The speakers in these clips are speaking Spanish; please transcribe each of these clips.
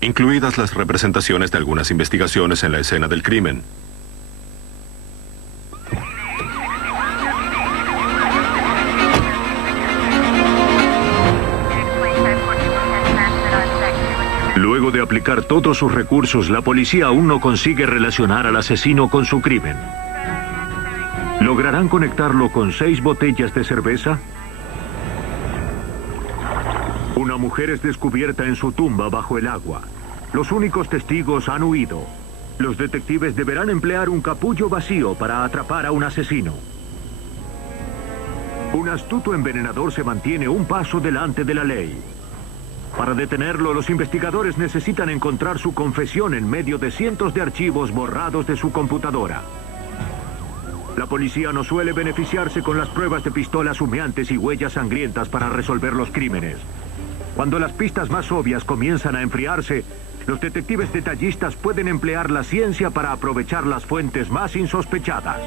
incluidas las representaciones de algunas investigaciones en la escena del crimen. Luego de aplicar todos sus recursos, la policía aún no consigue relacionar al asesino con su crimen. ¿Lograrán conectarlo con 6 botellas de cerveza? Una mujer es descubierta en su tumba bajo el agua. Los únicos testigos han huido. Los detectives deberán emplear un capullo vacío para atrapar a un asesino. Un astuto envenenador se mantiene un paso delante de la ley. Para detenerlo, los investigadores necesitan encontrar su confesión en medio de cientos de archivos borrados de su computadora. La policía no suele beneficiarse con las pruebas de pistolas humeantes y huellas sangrientas para resolver los crímenes. Cuando las pistas más obvias comienzan a enfriarse, los detectives detallistas pueden emplear la ciencia para aprovechar las fuentes más insospechadas.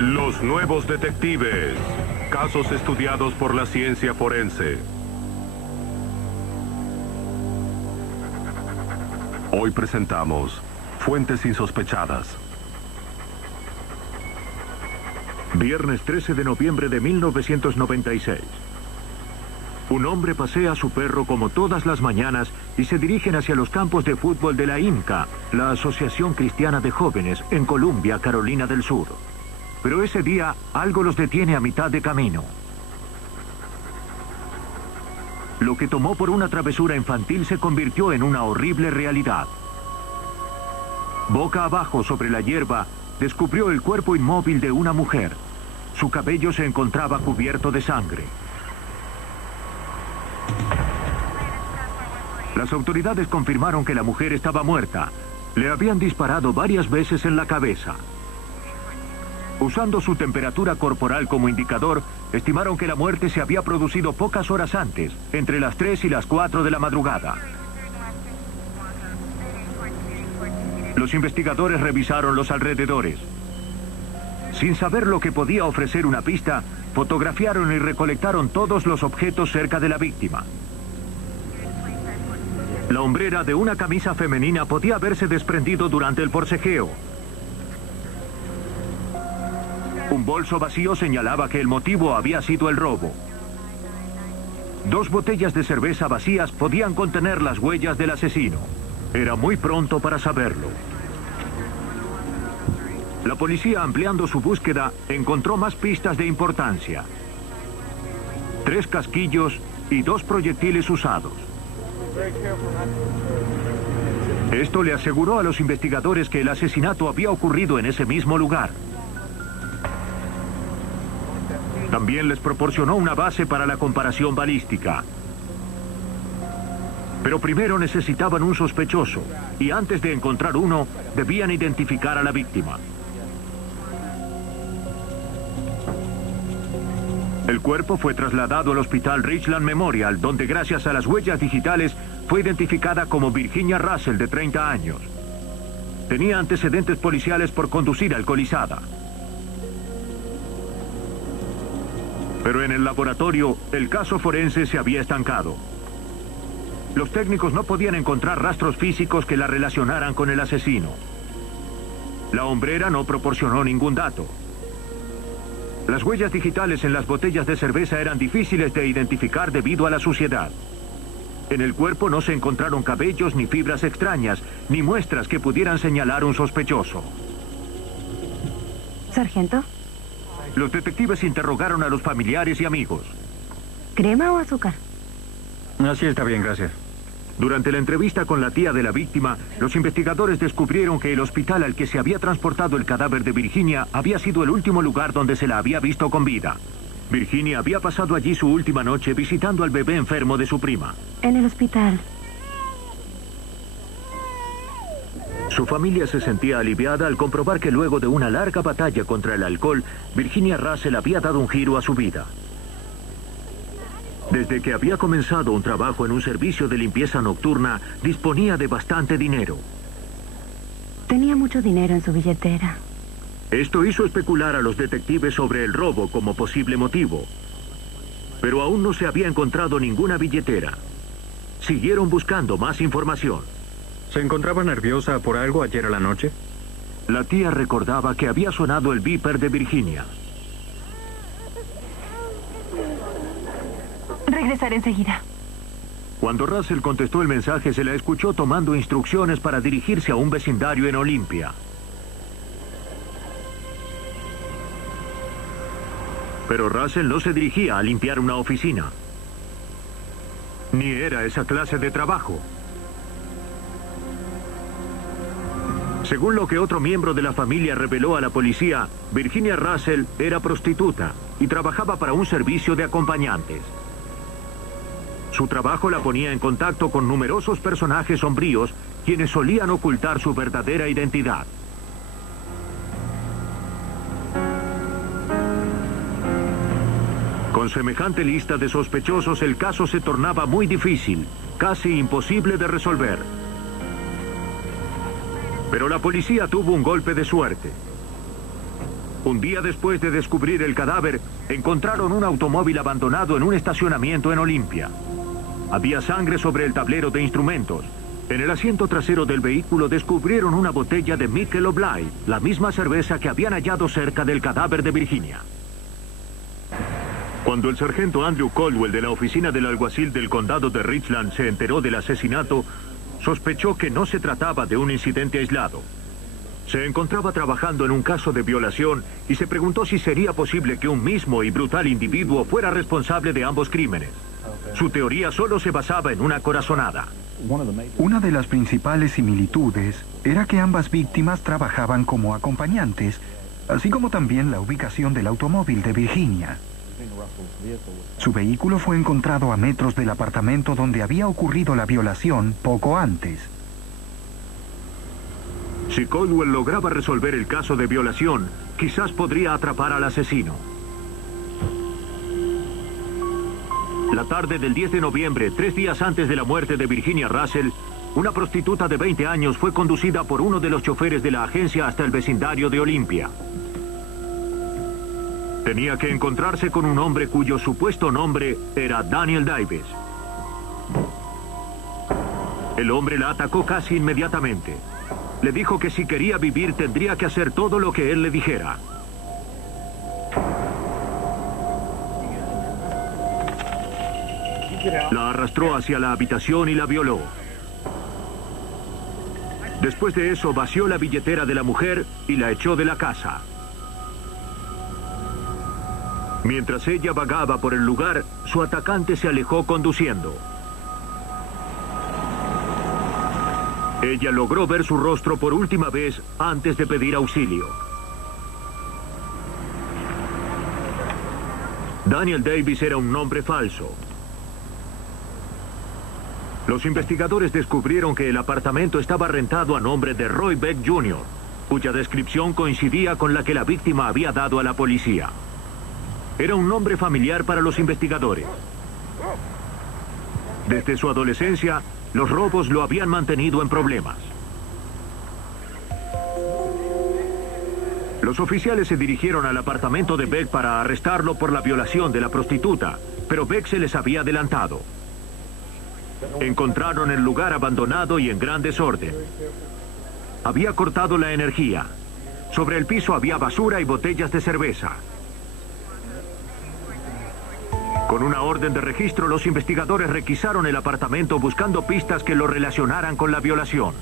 Los nuevos detectives. Casos estudiados por la ciencia forense. Hoy presentamos Fuentes insospechadas. Viernes 13 de noviembre de 1996. Un hombre pasea a su perro como todas las mañanas y se dirigen hacia los campos de fútbol de la IMCA, la Asociación Cristiana de Jóvenes, en Columbia, Carolina del Sur. Pero ese día, algo los detiene a mitad de camino. Lo que tomó por una travesura infantil se convirtió en una horrible realidad. Boca abajo sobre la hierba, descubrió el cuerpo inmóvil de una mujer. Su cabello se encontraba cubierto de sangre. Las autoridades confirmaron que la mujer estaba muerta. Le habían disparado varias veces en la cabeza. Usando su temperatura corporal como indicador, estimaron que la muerte se había producido pocas horas antes, entre las 3 y las 4 de la madrugada. Los investigadores revisaron los alrededores. Sin saber lo que podía ofrecer una pista, fotografiaron y recolectaron todos los objetos cerca de la víctima. La hombrera de una camisa femenina podía haberse desprendido durante el forcejeo. Un bolso vacío señalaba que el motivo había sido el robo. 2 botellas de cerveza vacías podían contener las huellas del asesino. Era muy pronto para saberlo. La policía, ampliando su búsqueda, encontró más pistas de importancia. 3 casquillos y 2 proyectiles usados. Esto le aseguró a los investigadores que el asesinato había ocurrido en ese mismo lugar. También les proporcionó una base para la comparación balística. Pero primero necesitaban un sospechoso, y antes de encontrar uno, debían identificar a la víctima. El cuerpo fue trasladado al hospital Richland Memorial, donde gracias a las huellas digitales fue identificada como Virginia Russell, de 30 años. Tenía antecedentes policiales por conducir alcoholizada. Pero en el laboratorio, el caso forense se había estancado. Los técnicos no podían encontrar rastros físicos que la relacionaran con el asesino. La hombrera no proporcionó ningún dato. Las huellas digitales en las botellas de cerveza eran difíciles de identificar debido a la suciedad. En el cuerpo no se encontraron cabellos ni fibras extrañas, ni muestras que pudieran señalar un sospechoso. ¿Sargento? Los detectives interrogaron a los familiares y amigos. ¿Crema o azúcar? Así está bien, gracias. Durante la entrevista con la tía de la víctima, los investigadores descubrieron que el hospital al que se había transportado el cadáver de Virginia había sido el último lugar donde se la había visto con vida. Virginia había pasado allí su última noche visitando al bebé enfermo de su prima. En el hospital. Su familia se sentía aliviada al comprobar que luego de una larga batalla contra el alcohol, Virginia Russell había dado un giro a su vida. Desde que había comenzado un trabajo en un servicio de limpieza nocturna, disponía de bastante dinero. Tenía mucho dinero en su billetera. Esto hizo especular a los detectives sobre el robo como posible motivo. Pero aún no se había encontrado ninguna billetera. Siguieron buscando más información. ¿Se encontraba nerviosa por algo ayer a la noche? La tía recordaba que había sonado el beeper de Virginia. Regresaré enseguida. Cuando Russell contestó el mensaje, se la escuchó tomando instrucciones para dirigirse a un vecindario en Olympia. Pero Russell no se dirigía a limpiar una oficina. Ni era esa clase de trabajo. Según lo que otro miembro de la familia reveló a la policía, Virginia Russell era prostituta y trabajaba para un servicio de acompañantes. Su trabajo la ponía en contacto con numerosos personajes sombríos, quienes solían ocultar su verdadera identidad. Con semejante lista de sospechosos, el caso se tornaba muy difícil, casi imposible de resolver. Pero la policía tuvo un golpe de suerte. Un día después de descubrir el cadáver, encontraron un automóvil abandonado en un estacionamiento en Olympia. Había sangre sobre el tablero de instrumentos. En el asiento trasero del vehículo descubrieron una botella de Michelob Light, la misma cerveza que habían hallado cerca del cadáver de Virginia. Cuando el sargento Andrew Caldwell de la oficina del alguacil del condado de Richland se enteró del asesinato, sospechó que no se trataba de un incidente aislado. Se encontraba trabajando en un caso de violación y se preguntó si sería posible que un mismo y brutal individuo fuera responsable de ambos crímenes. Su teoría solo se basaba en una corazonada. Una de las principales similitudes era que ambas víctimas trabajaban como acompañantes, así como también la ubicación del automóvil de Virginia. Su vehículo fue encontrado a metros del apartamento donde había ocurrido la violación poco antes. Si Caldwell lograba resolver el caso de violación, quizás podría atrapar al asesino. La tarde del 10 de noviembre, 3 días antes de la muerte de Virginia Russell, una prostituta de 20 años fue conducida por uno de los choferes de la agencia hasta el vecindario de Olympia. Tenía que encontrarse con un hombre cuyo supuesto nombre era Daniel Davis. El hombre la atacó casi inmediatamente. Le dijo que si quería vivir tendría que hacer todo lo que él le dijera. La arrastró hacia la habitación y la violó. Después de eso vació la billetera de la mujer y la echó de la casa. Mientras ella vagaba por el lugar, su atacante se alejó conduciendo. Ella logró ver su rostro por última vez antes de pedir auxilio. Daniel Davis era un nombre falso. Los investigadores descubrieron que el apartamento estaba rentado a nombre de Roy Beck Jr., cuya descripción coincidía con la que la víctima había dado a la policía. Era un nombre familiar para los investigadores. Desde su adolescencia, los robos lo habían mantenido en problemas. Los oficiales se dirigieron al apartamento de Beck para arrestarlo por la violación de la prostituta, pero Beck se les había adelantado. Encontraron el lugar abandonado y en gran desorden. Había cortado la energía. Sobre el piso había basura y botellas de cerveza. Con una orden de registro, los investigadores requisaron el apartamento buscando pistas que lo relacionaran con la violación.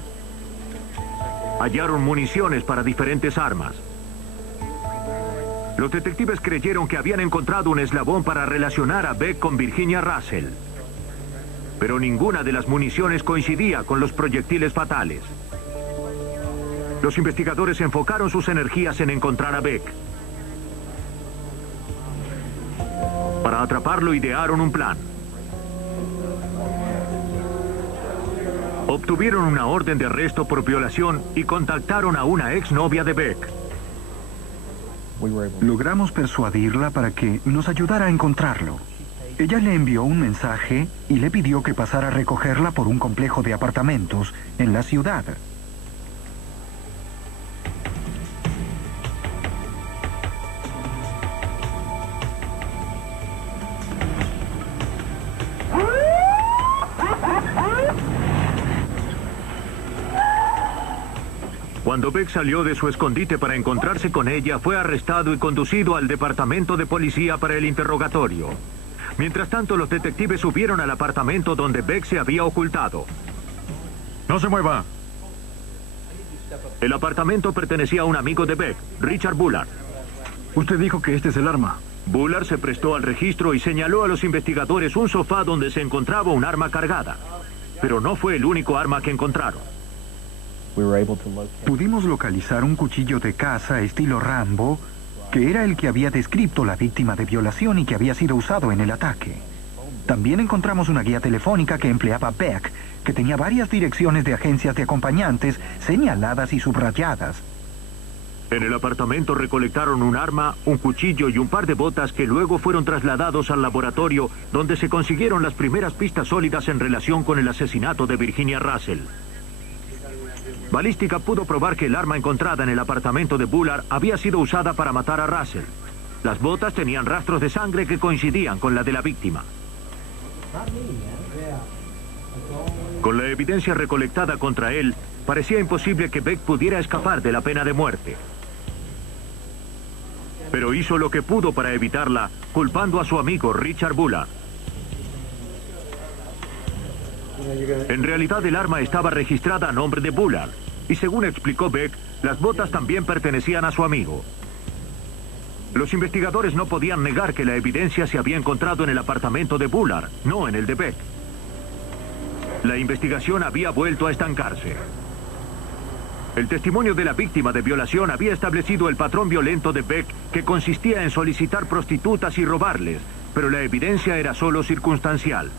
Hallaron municiones para diferentes armas. Los detectives creyeron que habían encontrado un eslabón para relacionar a Beck con Virginia Russell. Pero ninguna de las municiones coincidía con los proyectiles fatales. Los investigadores enfocaron sus energías en encontrar a Beck. Para atraparlo idearon un plan. Obtuvieron una orden de arresto por violación y contactaron a una exnovia de Beck. Logramos persuadirla para que nos ayudara a encontrarlo. Ella le envió un mensaje y le pidió que pasara a recogerla por un complejo de apartamentos en la ciudad. Cuando Beck salió de su escondite para encontrarse con ella, fue arrestado y conducido al departamento de policía para el interrogatorio. Mientras tanto, los detectives subieron al apartamento donde Beck se había ocultado. ¡No se mueva! El apartamento pertenecía a un amigo de Beck, Richard Bullard. Usted dijo que este es el arma. Bullard se prestó al registro y señaló a los investigadores un sofá donde se encontraba un arma cargada. Pero no fue el único arma que encontraron. Pudimos localizar un cuchillo de caza estilo Rambo, que era el que había descrito la víctima de violación y que había sido usado en el ataque. También encontramos una guía telefónica que empleaba Beck, que tenía varias direcciones de agencias de acompañantes señaladas y subrayadas. En el apartamento recolectaron un arma, un cuchillo y un par de botas que luego fueron trasladados al laboratorio, donde se consiguieron las primeras pistas sólidas en relación con el asesinato de Virginia Russell. Balística pudo probar que el arma encontrada en el apartamento de Bullard había sido usada para matar a Russell. Las botas tenían rastros de sangre que coincidían con la de la víctima. Con la evidencia recolectada contra él, parecía imposible que Beck pudiera escapar de la pena de muerte. Pero hizo lo que pudo para evitarla, culpando a su amigo Richard Bullard. En realidad el arma estaba registrada a nombre de Bullard, y según explicó Beck, las botas también pertenecían a su amigo. Los investigadores no podían negar que la evidencia se había encontrado en el apartamento de Bullard, no en el de Beck. La investigación había vuelto a estancarse. El testimonio de la víctima de violación había establecido el patrón violento de Beck, que consistía en solicitar prostitutas y robarles, pero la evidencia era solo circunstancial.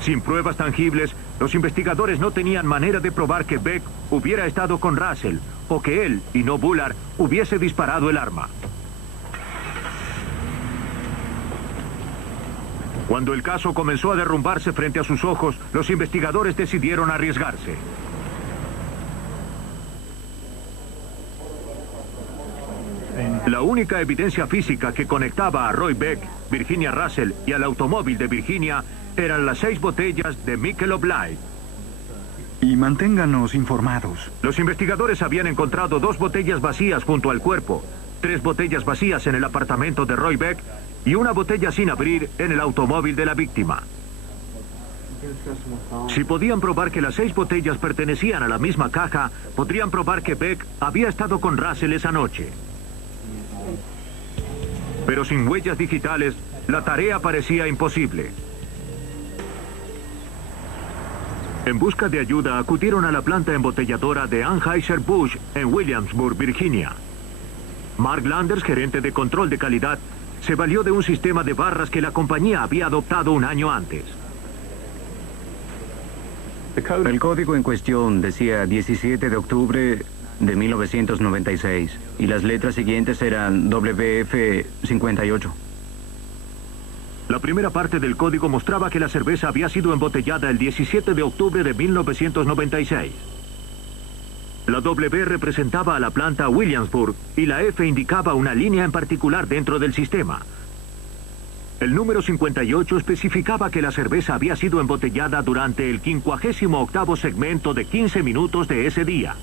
Sin pruebas tangibles, los investigadores no tenían manera de probar que Beck hubiera estado con Russell, o que él, y no Bullard, hubiese disparado el arma. Cuando el caso comenzó a derrumbarse frente a sus ojos, los investigadores decidieron arriesgarse. La única evidencia física que conectaba a Roy Beck, Virginia Russell y al automóvil de Virginia eran las 6 botellas de Michelob Light. Y manténganos informados. Los investigadores habían encontrado 2 botellas vacías junto al cuerpo, 3 botellas vacías en el apartamento de Roy Beck y una botella sin abrir en el automóvil de la víctima. Si podían probar que las 6 botellas pertenecían a la misma caja, podrían probar que Beck había estado con Russell esa noche. Pero sin huellas digitales, la tarea parecía imposible. En busca de ayuda, acudieron a la planta embotelladora de Anheuser-Busch en Williamsburg, Virginia. Mark Landers, gerente de control de calidad, se valió de un sistema de barras que la compañía había adoptado un año antes. El código en cuestión decía 17 de octubre de 1996 y las letras siguientes eran WF58. La primera parte del código mostraba que la cerveza había sido embotellada el 17 de octubre de 1996. La W representaba a la planta Williamsburg y la F indicaba una línea en particular dentro del sistema. El número 58 especificaba que la cerveza había sido embotellada durante el 58º segmento de 15 minutos de ese día.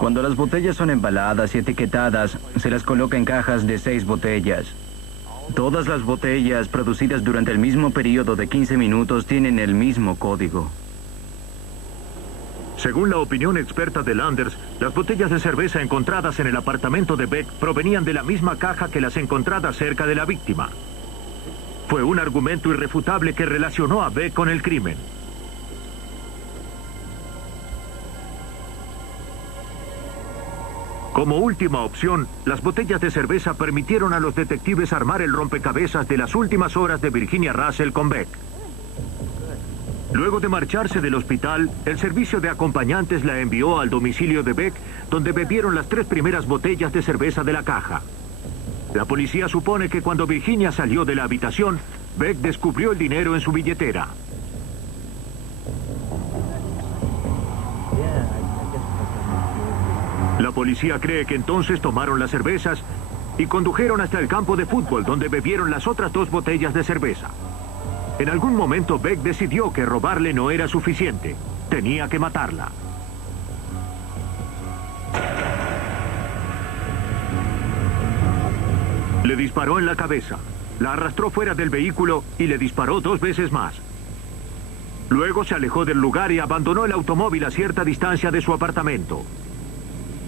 Cuando las botellas son embaladas y etiquetadas, se las coloca en cajas de 6 botellas. Todas las botellas producidas durante el mismo periodo de 15 minutos tienen el mismo código. Según la opinión experta de Landers, las botellas de cerveza encontradas en el apartamento de Beck provenían de la misma caja que las encontradas cerca de la víctima. Fue un argumento irrefutable que relacionó a Beck con el crimen. Como última opción, las botellas de cerveza permitieron a los detectives armar el rompecabezas de las últimas horas de Virginia Russell con Beck. Luego de marcharse del hospital, el servicio de acompañantes la envió al domicilio de Beck, donde bebieron las 3 primeras botellas de cerveza de la caja. La policía supone que cuando Virginia salió de la habitación, Beck descubrió el dinero en su billetera. La policía cree que entonces tomaron las cervezas y condujeron hasta el campo de fútbol, donde bebieron las otras 2 botellas de cerveza. En algún momento Beck decidió que robarle no era suficiente. Tenía que matarla. Le disparó en la cabeza, la arrastró fuera del vehículo y le disparó 2 veces más. Luego se alejó del lugar y abandonó el automóvil a cierta distancia de su apartamento.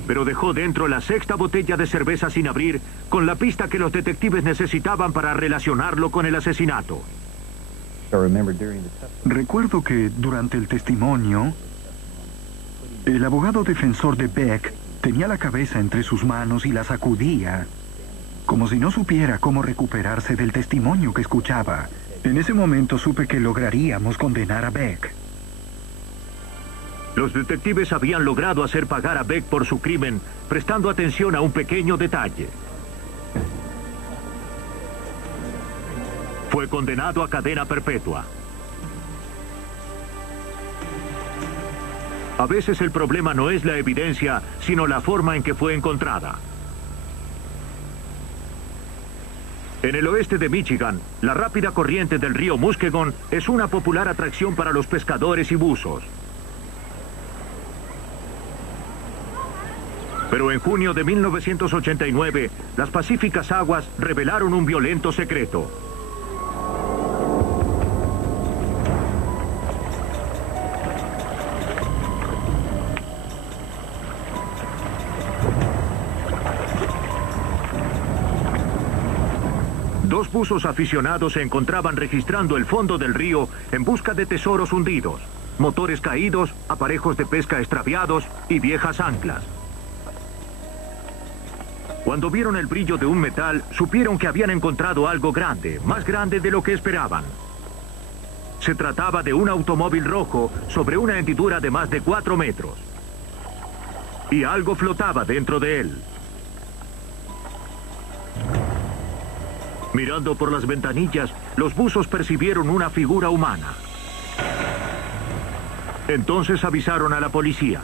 Pero dejó dentro la 6ª botella de cerveza sin abrir, con la pista que los detectives necesitaban para relacionarlo con el asesinato. Recuerdo que durante el testimonio, el abogado defensor de Beck tenía la cabeza entre sus manos y la sacudía, como si no supiera cómo recuperarse del testimonio que escuchaba. En ese momento supe que lograríamos condenar a Beck. Los detectives habían logrado hacer pagar a Beck por su crimen, prestando atención a un pequeño detalle. Fue condenado a cadena perpetua. A veces el problema no es la evidencia, sino la forma en que fue encontrada. En el oeste de Michigan, la rápida corriente del río Muskegon es una popular atracción para los pescadores y buzos. Pero en junio de 1989, las pacíficas aguas revelaron un violento secreto. Dos buzos aficionados se encontraban registrando el fondo del río en busca de tesoros hundidos, motores caídos, aparejos de pesca extraviados y viejas anclas. Cuando vieron el brillo de un metal, supieron que habían encontrado algo grande, más grande de lo que esperaban. Se trataba de un automóvil rojo sobre una hendidura de más de 4 metros. Y algo flotaba dentro de él. Mirando por las ventanillas, los buzos percibieron una figura humana. Entonces avisaron a la policía.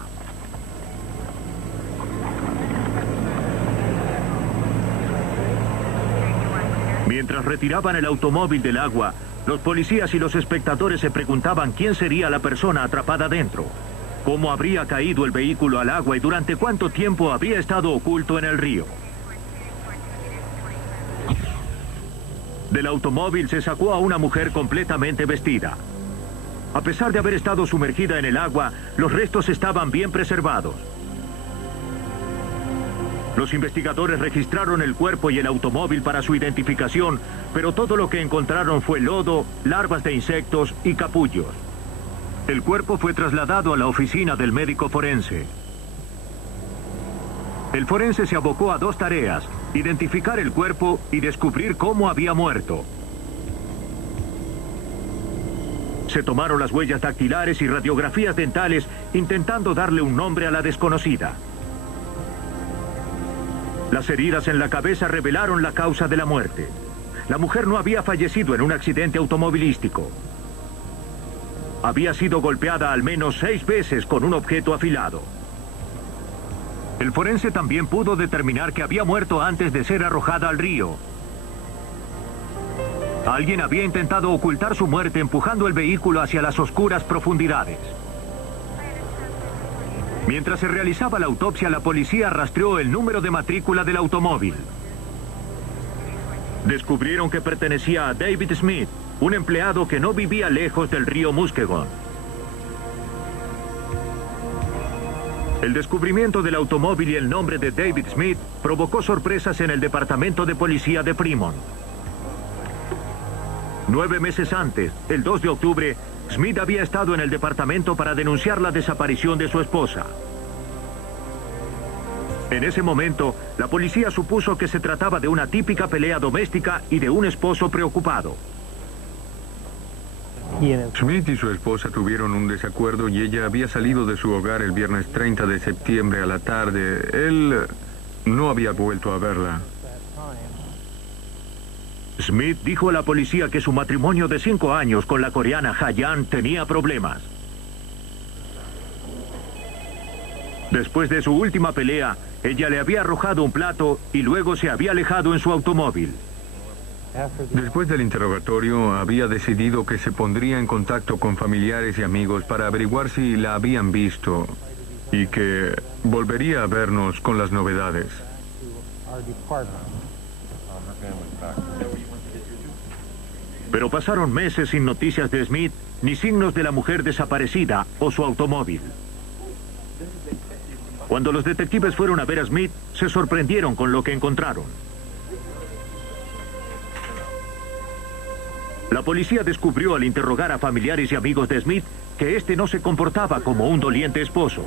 Mientras retiraban el automóvil del agua, los policías y los espectadores se preguntaban quién sería la persona atrapada dentro, cómo habría caído el vehículo al agua y durante cuánto tiempo había estado oculto en el río. Del automóvil se sacó a una mujer completamente vestida. A pesar de haber estado sumergida en el agua, los restos estaban bien preservados. Los investigadores registraron el cuerpo y el automóvil para su identificación, pero todo lo que encontraron fue lodo, larvas de insectos y capullos. El cuerpo fue trasladado a la oficina del médico forense. El forense se abocó a 2 tareas: identificar el cuerpo y descubrir cómo había muerto. Se tomaron las huellas dactilares y radiografías dentales, intentando darle un nombre a la desconocida. Las heridas en la cabeza revelaron la causa de la muerte. La mujer no había fallecido en un accidente automovilístico. Había sido golpeada al menos 6 veces con un objeto afilado. El forense también pudo determinar que había muerto antes de ser arrojada al río. Alguien había intentado ocultar su muerte empujando el vehículo hacia las oscuras profundidades. Mientras se realizaba la autopsia, la policía rastreó el número de matrícula del automóvil. Descubrieron que pertenecía a David Smith, un empleado que no vivía lejos del río Muskegon. El descubrimiento del automóvil y el nombre de David Smith provocó sorpresas en el departamento de policía de Fremont. 9 meses antes, el 2 de octubre, Smith había estado en el departamento para denunciar la desaparición de su esposa. En ese momento, la policía supuso que se trataba de una típica pelea doméstica y de un esposo preocupado. Smith y su esposa tuvieron un desacuerdo y ella había salido de su hogar el viernes 30 de septiembre a la tarde. Él no había vuelto a verla. Smith dijo a la policía que su matrimonio de 5 años con la coreana Ha-Yan tenía problemas. Después de su última pelea, ella le había arrojado un plato y luego se había alejado en su automóvil. Después del interrogatorio, había decidido que se pondría en contacto con familiares y amigos para averiguar si la habían visto y que volvería a vernos con las novedades. Pero pasaron meses sin noticias de Smith, ni signos de la mujer desaparecida o su automóvil. Cuando los detectives fueron a ver a Smith, se sorprendieron con lo que encontraron. La policía descubrió al interrogar a familiares y amigos de Smith que este no se comportaba como un doliente esposo.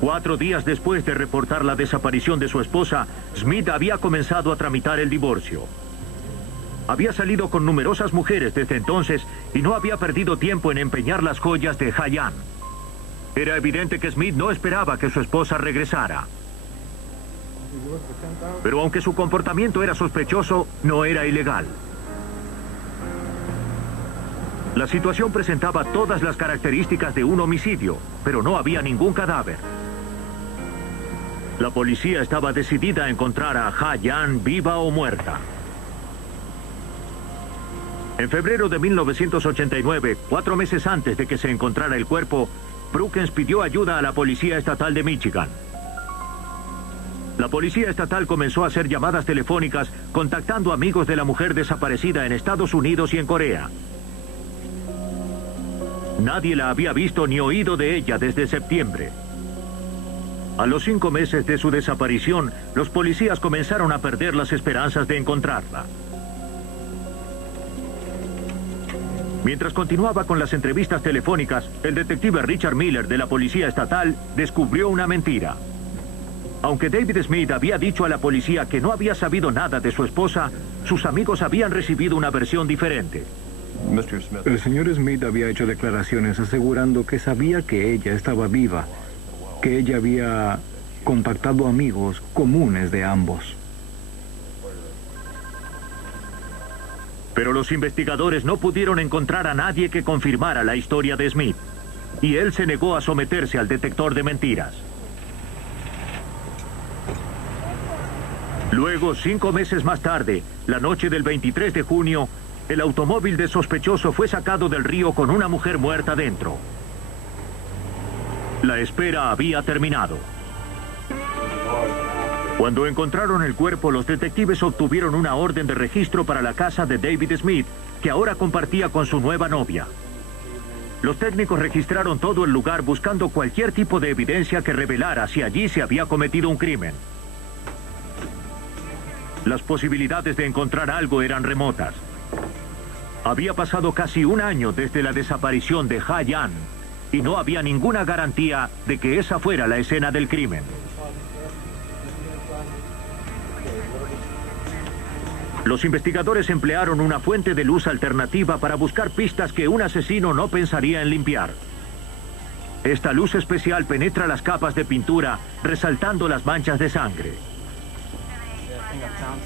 4 días después de reportar la desaparición de su esposa, Smith había comenzado a tramitar el divorcio. Había salido con numerosas mujeres desde entonces y no había perdido tiempo en empeñar las joyas de Ha-Yan. Era evidente que Smith no esperaba que su esposa regresara. Pero aunque su comportamiento era sospechoso, no era ilegal. La situación presentaba todas las características de un homicidio, pero no había ningún cadáver. La policía estaba decidida a encontrar a Ha-Yan viva o muerta. En febrero de 1989, 4 meses antes de que se encontrara el cuerpo, Brookens pidió ayuda a la Policía Estatal de Michigan. La Policía Estatal comenzó a hacer llamadas telefónicas contactando amigos de la mujer desaparecida en Estados Unidos y en Corea. Nadie la había visto ni oído de ella desde septiembre. A los 5 meses de su desaparición, los policías comenzaron a perder las esperanzas de encontrarla. Mientras continuaba con las entrevistas telefónicas, el detective Richard Miller de la Policía Estatal descubrió una mentira. Aunque David Smith había dicho a la policía que no había sabido nada de su esposa, sus amigos habían recibido una versión diferente. El señor Smith había hecho declaraciones asegurando que sabía que ella estaba viva, que ella había contactado amigos comunes de ambos. Pero los investigadores no pudieron encontrar a nadie que confirmara la historia de Smith, y él se negó a someterse al detector de mentiras. Luego, 5 meses más tarde, la noche del 23 de junio, el automóvil del sospechoso fue sacado del río con una mujer muerta dentro. La espera había terminado. Cuando encontraron el cuerpo, los detectives obtuvieron una orden de registro para la casa de David Smith, que ahora compartía con su nueva novia. Los técnicos registraron todo el lugar buscando cualquier tipo de evidencia que revelara si allí se había cometido un crimen. Las posibilidades de encontrar algo eran remotas. Había pasado casi 1 año desde la desaparición de Ha-Yan y no había ninguna garantía de que esa fuera la escena del crimen. Los investigadores emplearon una fuente de luz alternativa para buscar pistas que un asesino no pensaría en limpiar. Esta luz especial penetra las capas de pintura, resaltando las manchas de sangre.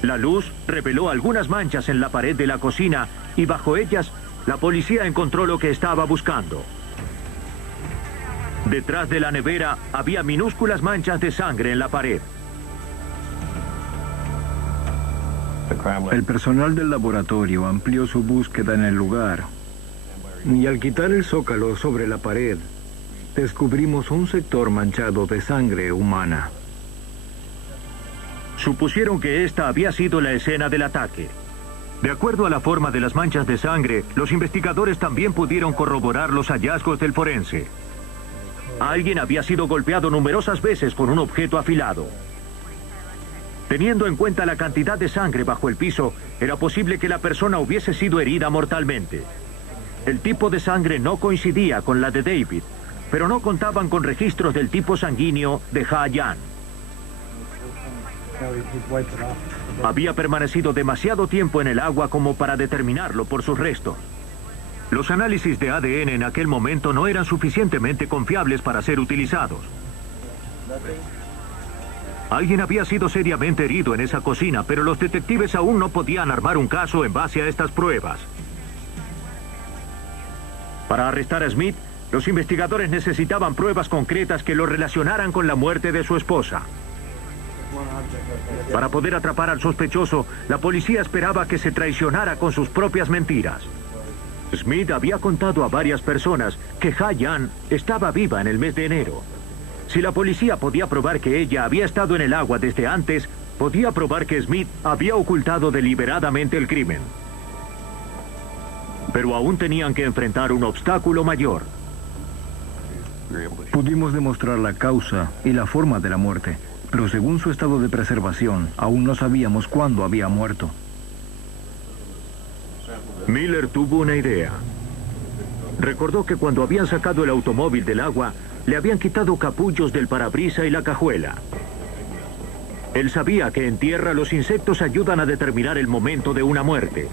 La luz reveló algunas manchas en la pared de la cocina y bajo ellas, la policía encontró lo que estaba buscando. Detrás de la nevera había minúsculas manchas de sangre en la pared. El personal del laboratorio amplió su búsqueda en el lugar. Y al quitar el zócalo sobre la pared, descubrimos un sector manchado de sangre humana. Supusieron que esta había sido la escena del ataque. De acuerdo a la forma de las manchas de sangre, los investigadores también pudieron corroborar los hallazgos del forense. Alguien había sido golpeado numerosas veces con un objeto afilado. Teniendo en cuenta la cantidad de sangre bajo el piso, era posible que la persona hubiese sido herida mortalmente. El tipo de sangre no coincidía con la de David, pero no contaban con registros del tipo sanguíneo de Ha-Yan. Había permanecido demasiado tiempo en el agua como para determinarlo por sus restos. Los análisis de ADN en aquel momento no eran suficientemente confiables para ser utilizados. Alguien había sido seriamente herido en esa cocina, pero los detectives aún no podían armar un caso en base a estas pruebas. Para arrestar a Smith, los investigadores necesitaban pruebas concretas que lo relacionaran con la muerte de su esposa. Para poder atrapar al sospechoso, la policía esperaba que se traicionara con sus propias mentiras. Smith había contado a varias personas que Ha-Yan estaba viva en el mes de enero. Si la policía podía probar que ella había estado en el agua desde antes, podía probar que Smith había ocultado deliberadamente el crimen. Pero aún tenían que enfrentar un obstáculo mayor. Pudimos demostrar la causa y la forma de la muerte, pero según su estado de preservación, aún no sabíamos cuándo había muerto. Miller tuvo una idea. Recordó que cuando habían sacado el automóvil del agua, le habían quitado capullos del parabrisas y la cajuela. Él sabía que en tierra los insectos ayudan a determinar el momento de una muerte.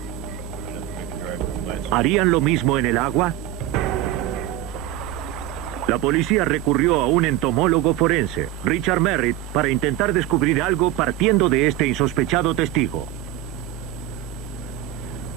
¿Harían lo mismo en el agua? La policía recurrió a un entomólogo forense, Richard Merritt, para intentar descubrir algo partiendo de este insospechado testigo.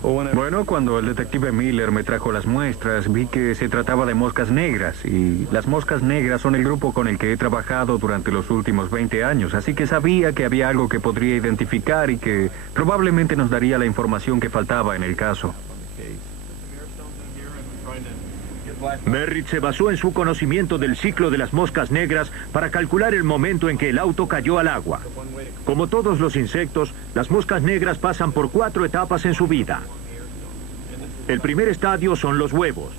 Bueno, cuando el detective Miller me trajo las muestras, vi que se trataba de moscas negras, y las moscas negras son el grupo con el que he trabajado durante los últimos 20 años, así que sabía que había algo que podría identificar y que probablemente nos daría la información que faltaba en el caso. Merritt se basó en su conocimiento del ciclo de las moscas negras para calcular el momento en que el auto cayó al agua. Como todos los insectos, las moscas negras pasan por 4 etapas en su vida. El primer estadio son los huevos.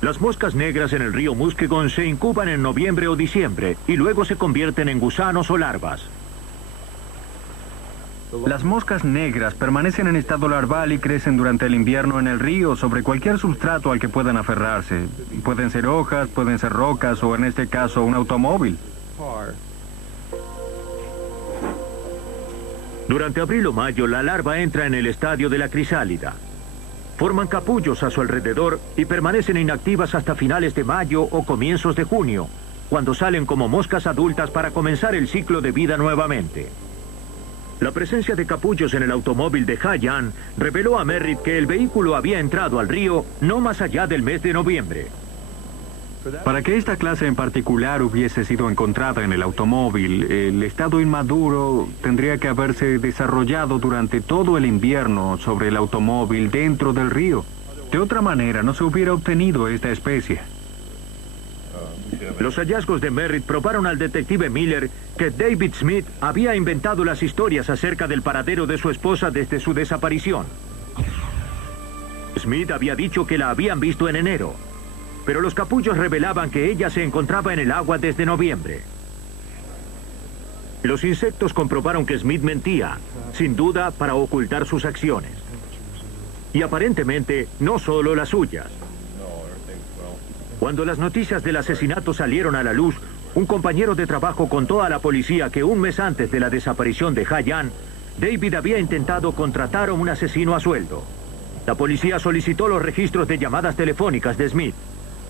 Las moscas negras en el río Muskegon se incuban en noviembre o diciembre y luego se convierten en gusanos o larvas. Las moscas negras permanecen en estado larval y crecen durante el invierno en el río sobre cualquier sustrato al que puedan aferrarse. Pueden ser hojas, pueden ser rocas o en este caso un automóvil. Durante abril o mayo la larva entra en el estadio de la crisálida. Forman capullos a su alrededor y permanecen inactivas hasta finales de mayo o comienzos de junio, cuando salen como moscas adultas para comenzar el ciclo de vida nuevamente. La presencia de capullos en el automóvil de Ha-Yan reveló a Merritt que el vehículo había entrado al río no más allá del mes de noviembre. Para que esta clase en particular hubiese sido encontrada en el automóvil, el estado inmaduro tendría que haberse desarrollado durante todo el invierno sobre el automóvil dentro del río. De otra manera, no se hubiera obtenido esta especie. Los hallazgos de Merritt probaron al detective Miller que David Smith había inventado las historias acerca del paradero de su esposa desde su desaparición. Smith había dicho que la habían visto en enero, pero los capullos revelaban que ella se encontraba en el agua desde noviembre. Los insectos comprobaron que Smith mentía, sin duda para ocultar sus acciones. Y aparentemente no solo las suyas. Cuando las noticias del asesinato salieron a la luz, un compañero de trabajo contó a la policía que un mes antes de la desaparición de Ha-Yan, David había intentado contratar a un asesino a sueldo. La policía solicitó los registros de llamadas telefónicas de Smith.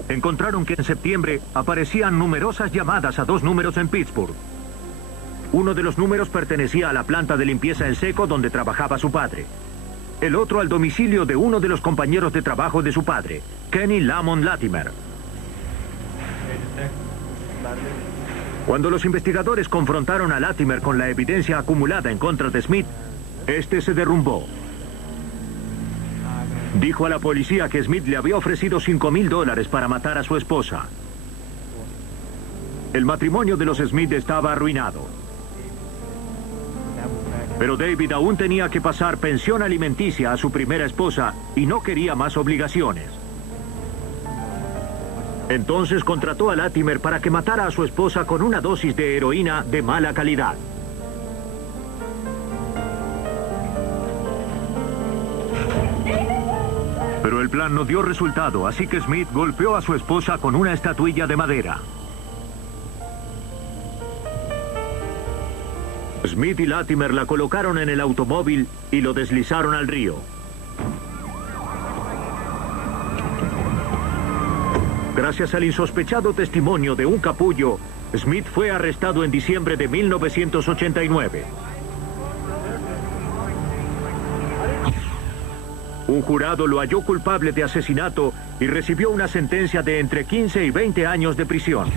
Encontraron que en septiembre aparecían numerosas llamadas a 2 números en Pittsburgh. Uno de los números pertenecía a la planta de limpieza en seco donde trabajaba su padre. El otro al domicilio de uno de los compañeros de trabajo de su padre, Kenny Lamont Latimer. Cuando los investigadores confrontaron a Latimer con la evidencia acumulada en contra de Smith, este se derrumbó. Dijo a la policía que Smith le había ofrecido $5,000 para matar a su esposa. El matrimonio de los Smith estaba arruinado. Pero David aún tenía que pasar pensión alimenticia a su primera esposa y no quería más obligaciones. Entonces contrató a Latimer para que matara a su esposa con una dosis de heroína de mala calidad. Pero el plan no dio resultado, así que Smith golpeó a su esposa con una estatuilla de madera. Smith y Latimer la colocaron en el automóvil y lo deslizaron al río. Gracias al insospechado testimonio de un capullo, Smith fue arrestado en diciembre de 1989. Un jurado lo halló culpable de asesinato y recibió una sentencia de entre 15 y 20 años de prisión.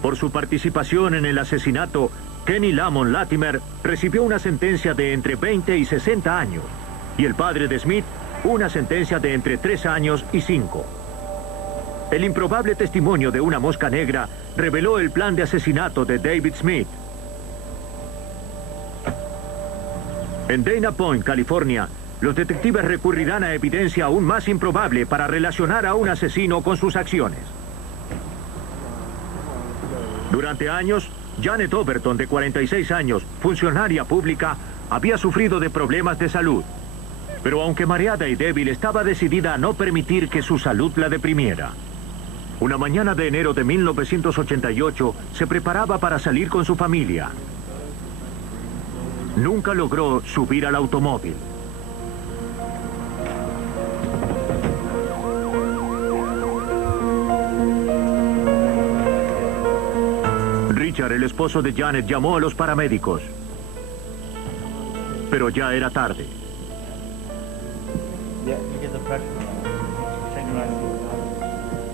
Por su participación en el asesinato, Kenny Lamont Latimer recibió una sentencia de entre 20 y 60 años, y el padre de Smith una sentencia de entre 3 años y 5. El improbable testimonio de una mosca negra reveló el plan de asesinato de David Smith. En Dana Point, California, los detectives recurrirán a evidencia aún más improbable para relacionar a un asesino con sus acciones. Durante años, Janet Overton, de 46 años, funcionaria pública, había sufrido de problemas de salud. Pero aunque mareada y débil, estaba decidida a no permitir que su salud la deprimiera. Una mañana de enero de 1988, se preparaba para salir con su familia. Nunca logró subir al automóvil. Richard, el esposo de Janet, llamó a los paramédicos. Pero ya era tarde.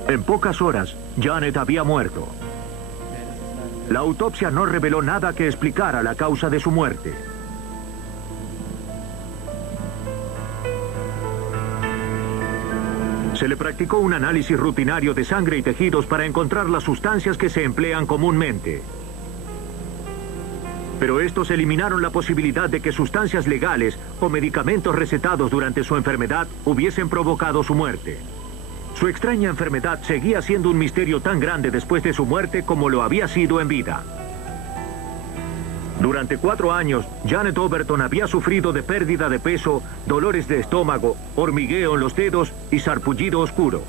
En pocas horas, Janet había muerto. La autopsia no reveló nada que explicara la causa de su muerte. Se le practicó un análisis rutinario de sangre y tejidos para encontrar las sustancias que se emplean comúnmente. Pero estos eliminaron la posibilidad de que sustancias legales o medicamentos recetados durante su enfermedad hubiesen provocado su muerte. Su extraña enfermedad seguía siendo un misterio tan grande después de su muerte como lo había sido en vida. Durante 4 años, Janet Overton había sufrido de pérdida de peso, dolores de estómago, hormigueo en los dedos y sarpullido oscuro.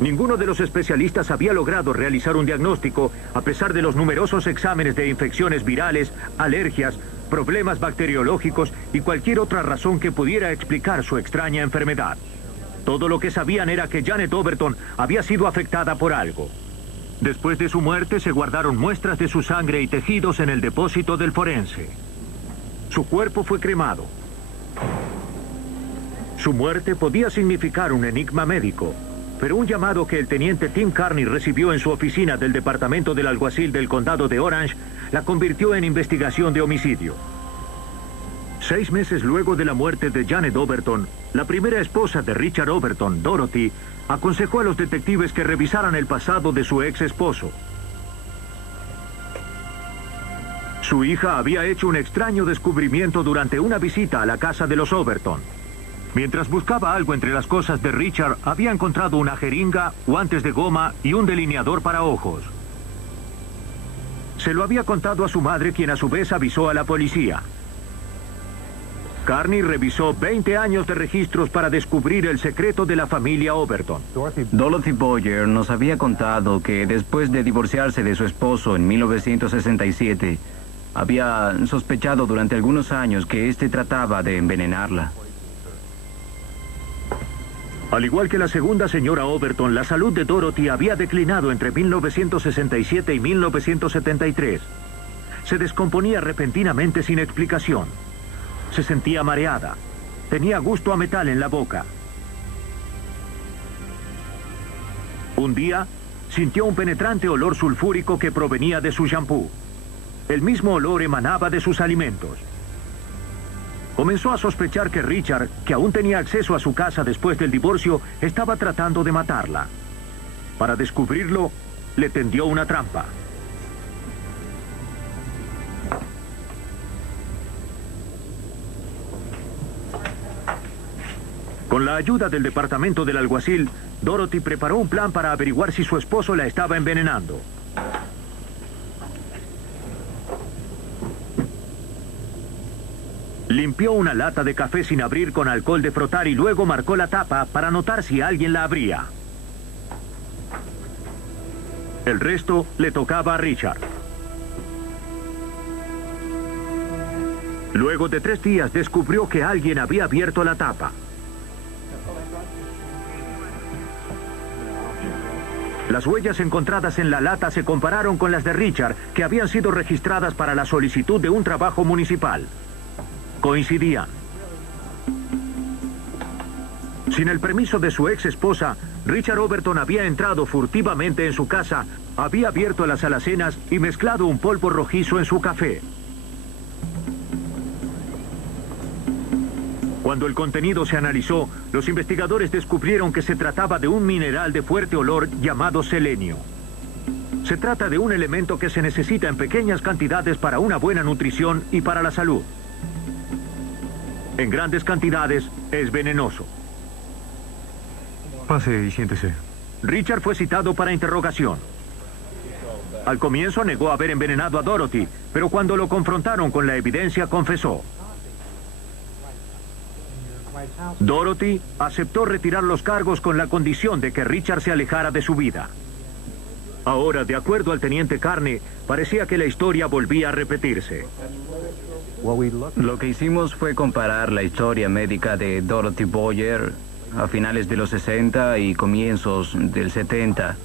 Ninguno de los especialistas había logrado realizar un diagnóstico a pesar de los numerosos exámenes de infecciones virales, alergias, problemas bacteriológicos y cualquier otra razón que pudiera explicar su extraña enfermedad. Todo lo que sabían era que Janet Overton había sido afectada por algo. Después de su muerte se guardaron muestras de su sangre y tejidos en el depósito del forense. Su cuerpo fue cremado. Su muerte podía significar un enigma médico, pero un llamado que el teniente Tim Carney recibió en su oficina del departamento del alguacil del condado de Orange la convirtió en investigación de homicidio. 6 meses luego de la muerte de Janet Overton, la primera esposa de Richard Overton, Dorothy, aconsejó a los detectives que revisaran el pasado de su ex esposo. Su hija había hecho un extraño descubrimiento durante una visita a la casa de los Overton. Mientras buscaba algo entre las cosas de Richard, había encontrado una jeringa, guantes de goma y un delineador para ojos. Se lo había contado a su madre, quien a su vez avisó a la policía. Carney revisó 20 años de registros para descubrir el secreto de la familia Overton. Dorothy Boyer nos había contado que después de divorciarse de su esposo en 1967, había sospechado durante algunos años que éste trataba de envenenarla. Al igual que la segunda señora Overton, la salud de Dorothy había declinado entre 1967 y 1973. Se descomponía repentinamente sin explicación. Se sentía mareada. Tenía gusto a metal en la boca. Un día, sintió un penetrante olor sulfúrico que provenía de su shampoo. El mismo olor emanaba de sus alimentos. Comenzó a sospechar que Richard, que aún tenía acceso a su casa después del divorcio, estaba tratando de matarla. Para descubrirlo, le tendió una trampa. Con la ayuda del departamento del alguacil, Dorothy preparó un plan para averiguar si su esposo la estaba envenenando. Limpió una lata de café sin abrir con alcohol de frotar y luego marcó la tapa para notar si alguien la abría. El resto le tocaba a Richard. Luego de 3 días descubrió que alguien había abierto la tapa. Las huellas encontradas en la lata se compararon con las de Richard, que habían sido registradas para la solicitud de un trabajo municipal. Coincidían. Sin el permiso de su ex esposa, Richard Overton había entrado furtivamente en su casa, había abierto las alacenas y mezclado un polvo rojizo en su café. Cuando el contenido se analizó, los investigadores descubrieron que se trataba de un mineral de fuerte olor llamado selenio. Se trata de un elemento que se necesita en pequeñas cantidades para una buena nutrición y para la salud. En grandes cantidades es venenoso. Pase y siéntese. Richard fue citado para interrogación. Al comienzo negó haber envenenado a Dorothy, pero cuando lo confrontaron con la evidencia confesó. Dorothy aceptó retirar los cargos con la condición de que Richard se alejara de su vida. Ahora, de acuerdo al teniente Carney, parecía que la historia volvía a repetirse. Lo que hicimos fue comparar la historia médica de Dorothy Boyer a finales de los 60 y comienzos del 70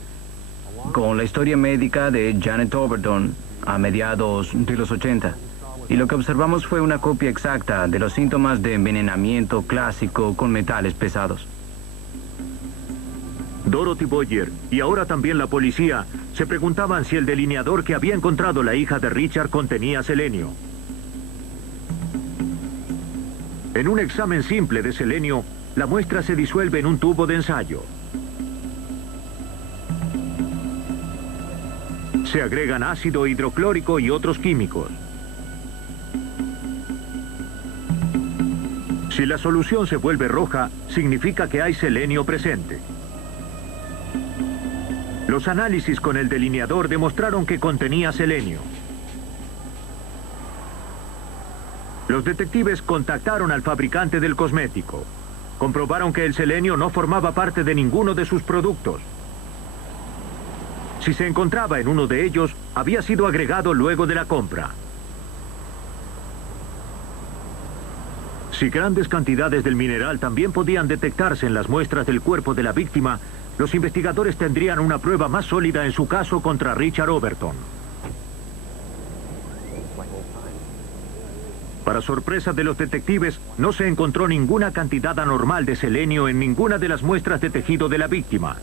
con la historia médica de Janet Overton a mediados de los 80. Y lo que observamos fue una copia exacta de los síntomas de envenenamiento clásico con metales pesados. Dorothy Boyer y ahora también la policía se preguntaban si el delineador que había encontrado la hija de Richard contenía selenio. En un examen simple de selenio, la muestra se disuelve en un tubo de ensayo. Se agregan ácido hidroclórico y otros químicos. Si la solución se vuelve roja, significa que hay selenio presente. Los análisis con el delineador demostraron que contenía selenio. Los detectives contactaron al fabricante del cosmético. Comprobaron que el selenio no formaba parte de ninguno de sus productos. Si se encontraba en uno de ellos, había sido agregado luego de la compra. Si grandes cantidades del mineral también podían detectarse en las muestras del cuerpo de la víctima, los investigadores tendrían una prueba más sólida en su caso contra Richard Overton. Para sorpresa de los detectives, no se encontró ninguna cantidad anormal de selenio en ninguna de las muestras de tejido de la víctima.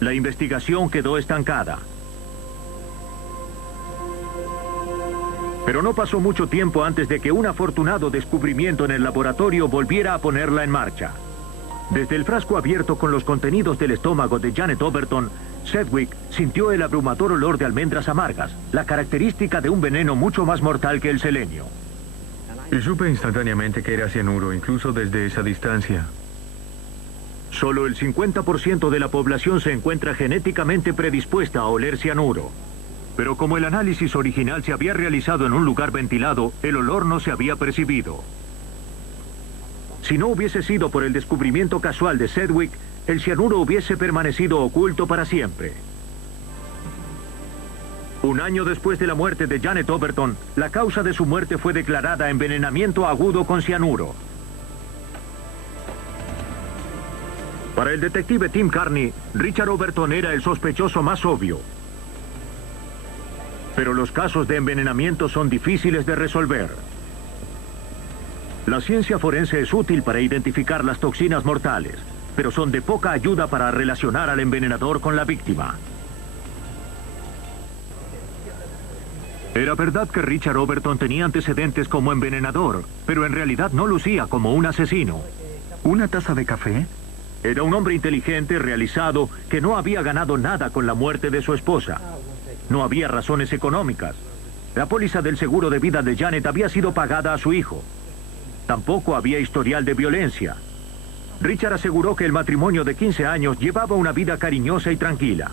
La investigación quedó estancada. Pero no pasó mucho tiempo antes de que un afortunado descubrimiento en el laboratorio volviera a ponerla en marcha. Desde el frasco abierto con los contenidos del estómago de Janet Overton, Sedgwick sintió el abrumador olor de almendras amargas, la característica de un veneno mucho más mortal que el selenio. Y supe instantáneamente que era cianuro, incluso desde esa distancia. Solo el 50% de la población se encuentra genéticamente predispuesta a oler cianuro. Pero como el análisis original se había realizado en un lugar ventilado, el olor no se había percibido. Si no hubiese sido por el descubrimiento casual de Sedgwick, el cianuro hubiese permanecido oculto para siempre. Un año después de la muerte de Janet Overton, la causa de su muerte fue declarada envenenamiento agudo con cianuro. Para el detective Tim Carney, Richard Overton era el sospechoso más obvio. Pero los casos de envenenamiento son difíciles de resolver. La ciencia forense es útil para identificar las toxinas mortales, pero son de poca ayuda para relacionar al envenenador con la víctima. Era verdad que Richard Overton tenía antecedentes como envenenador, pero en realidad no lucía como un asesino. ¿Una taza de café? Era un hombre inteligente, realizado, que no había ganado nada con la muerte de su esposa. No había razones económicas. La póliza del seguro de vida de Janet había sido pagada a su hijo. Tampoco había historial de violencia. Richard aseguró que el matrimonio de 15 años llevaba una vida cariñosa y tranquila.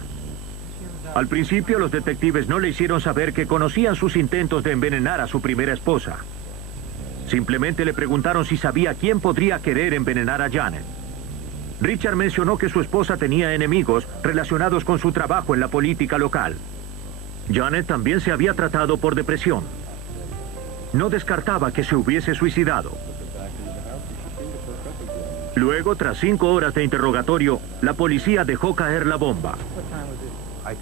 Al principio, los detectives no le hicieron saber que conocían sus intentos de envenenar a su primera esposa. Simplemente le preguntaron si sabía quién podría querer envenenar a Janet. Richard mencionó que su esposa tenía enemigos relacionados con su trabajo en la política local. Janet también se había tratado por depresión. No descartaba que se hubiese suicidado. Luego, tras 5 horas de interrogatorio, la policía dejó caer la bomba.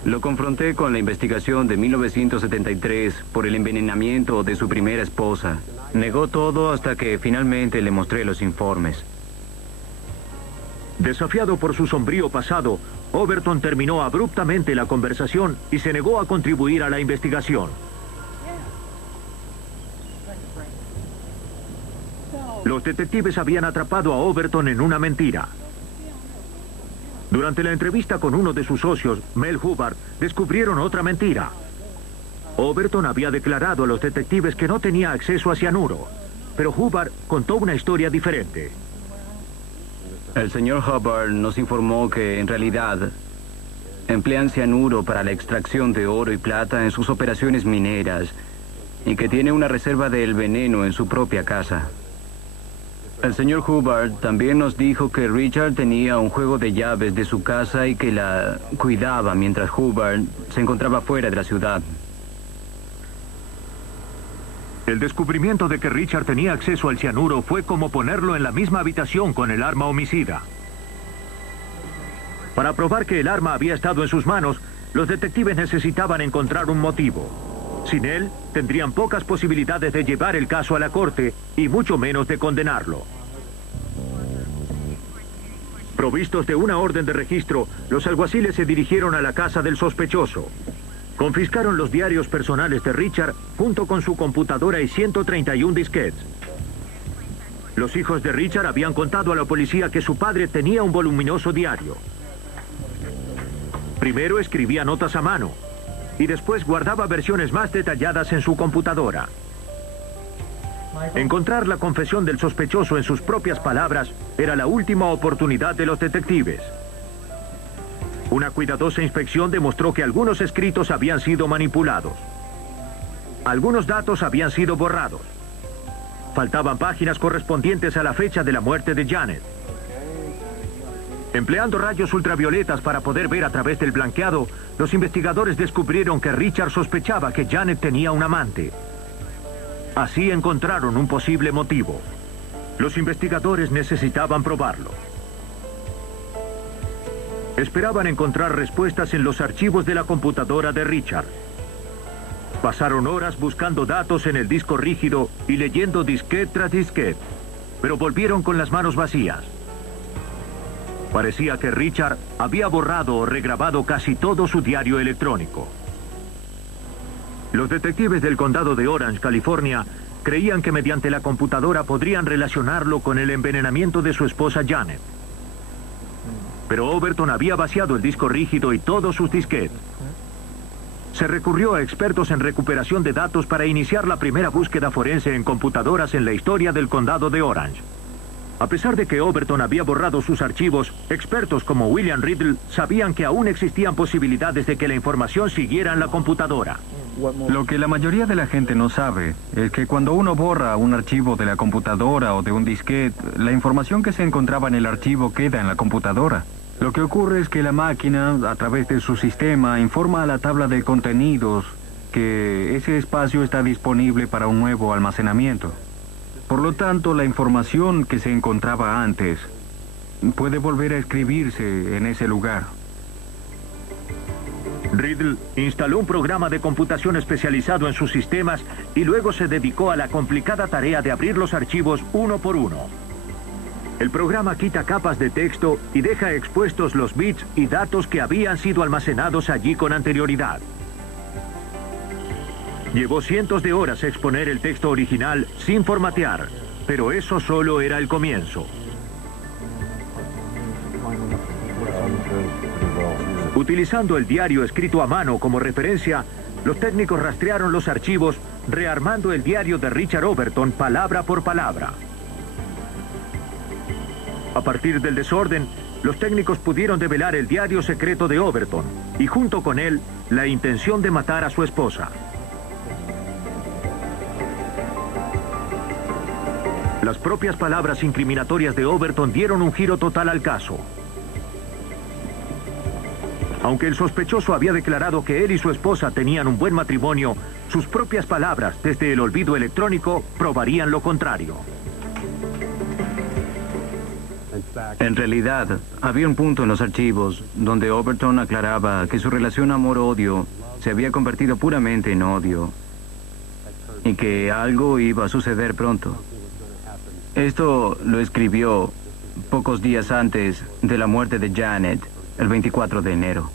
Lo confronté con la investigación de 1973 por el envenenamiento de su primera esposa. Negó todo hasta que finalmente le mostré los informes. Desafiado por su sombrío pasado, Overton terminó abruptamente la conversación y se negó a contribuir a la investigación. Los detectives habían atrapado a Overton en una mentira. Durante la entrevista con uno de sus socios, Mel Hubbard, descubrieron otra mentira. Overton había declarado a los detectives que no tenía acceso a cianuro, pero Hubbard contó una historia diferente. El señor Hubbard nos informó que, en realidad, emplean cianuro para la extracción de oro y plata en sus operaciones mineras y que tiene una reserva del veneno en su propia casa. El señor Hubbard también nos dijo que Richard tenía un juego de llaves de su casa y que la cuidaba mientras Hubbard se encontraba fuera de la ciudad. El descubrimiento de que Richard tenía acceso al cianuro fue como ponerlo en la misma habitación con el arma homicida. Para probar que el arma había estado en sus manos, los detectives necesitaban encontrar un motivo. Sin él, tendrían pocas posibilidades de llevar el caso a la corte y mucho menos de condenarlo. Provistos de una orden de registro, los alguaciles se dirigieron a la casa del sospechoso. Confiscaron los diarios personales de Richard junto con su computadora y 131 disquetes. Los hijos de Richard habían contado a la policía que su padre tenía un voluminoso diario. Primero escribía notas a mano y después guardaba versiones más detalladas en su computadora. Encontrar la confesión del sospechoso en sus propias palabras era la última oportunidad de los detectives. Una cuidadosa inspección demostró que algunos escritos habían sido manipulados. Algunos datos habían sido borrados. Faltaban páginas correspondientes a la fecha de la muerte de Janet. Empleando rayos ultravioletas para poder ver a través del blanqueado, los investigadores descubrieron que Richard sospechaba que Janet tenía un amante. Así encontraron un posible motivo. Los investigadores necesitaban probarlo. Esperaban encontrar respuestas en los archivos de la computadora de Richard. Pasaron horas buscando datos en el disco rígido y leyendo disquete tras disquete, pero volvieron con las manos vacías. Parecía que Richard había borrado o regrabado casi todo su diario electrónico. Los detectives del condado de Orange, California, creían que mediante la computadora podrían relacionarlo con el envenenamiento de su esposa Janet. Pero Overton había vaciado el disco rígido y todos sus disquetes. Se recurrió a expertos en recuperación de datos para iniciar la primera búsqueda forense en computadoras en la historia del condado de Orange. A pesar de que Overton había borrado sus archivos, expertos como William Riddle sabían que aún existían posibilidades de que la información siguiera en la computadora. Lo que la mayoría de la gente no sabe es que cuando uno borra un archivo de la computadora o de un disquete, la información que se encontraba en el archivo queda en la computadora. Lo que ocurre es que la máquina, a través de su sistema, informa a la tabla de contenidos que ese espacio está disponible para un nuevo almacenamiento. Por lo tanto, la información que se encontraba antes puede volver a escribirse en ese lugar. Riddle instaló un programa de computación especializado en sus sistemas y luego se dedicó a la complicada tarea de abrir los archivos uno por uno. El programa quita capas de texto y deja expuestos los bits y datos que habían sido almacenados allí con anterioridad. Llevó cientos de horas exponer el texto original sin formatear, pero eso solo era el comienzo. Utilizando el diario escrito a mano como referencia, los técnicos rastrearon los archivos, rearmando el diario de Richard Overton palabra por palabra. A partir del desorden, los técnicos pudieron develar el diario secreto de Overton y junto con él, la intención de matar a su esposa. Las propias palabras incriminatorias de Overton dieron un giro total al caso. Aunque el sospechoso había declarado que él y su esposa tenían un buen matrimonio, sus propias palabras desde el olvido electrónico probarían lo contrario. En realidad, había un punto en los archivos donde Overton aclaraba que su relación amor-odio se había convertido puramente en odio y que algo iba a suceder pronto. Esto lo escribió pocos días antes de la muerte de Janet, el 24 de enero.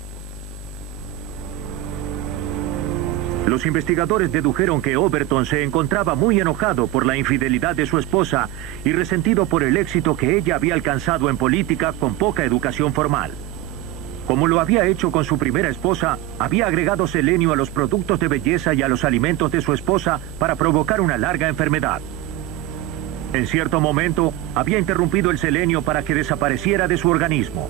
Los investigadores dedujeron que Overton se encontraba muy enojado por la infidelidad de su esposa y resentido por el éxito que ella había alcanzado en política con poca educación formal. Como lo había hecho con su primera esposa, había agregado selenio a los productos de belleza y a los alimentos de su esposa para provocar una larga enfermedad. En cierto momento, había interrumpido el selenio para que desapareciera de su organismo.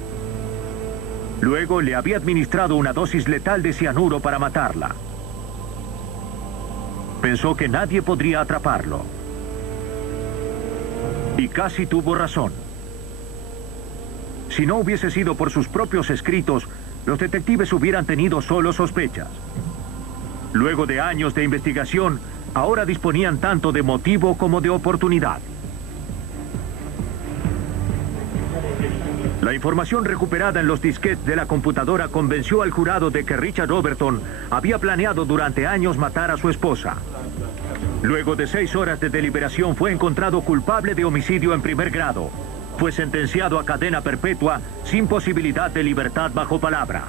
Luego le había administrado una dosis letal de cianuro para matarla. Pensó que nadie podría atraparlo. Y casi tuvo razón. Si no hubiese sido por sus propios escritos, los detectives hubieran tenido solo sospechas. Luego de años de investigación, ahora disponían tanto de motivo como de oportunidad. La información recuperada en los disquetes de la computadora convenció al jurado de que Richard Overton había planeado durante años matar a su esposa. Luego de 6 horas de deliberación fue encontrado culpable de homicidio en primer grado. Fue sentenciado a cadena perpetua sin posibilidad de libertad bajo palabra.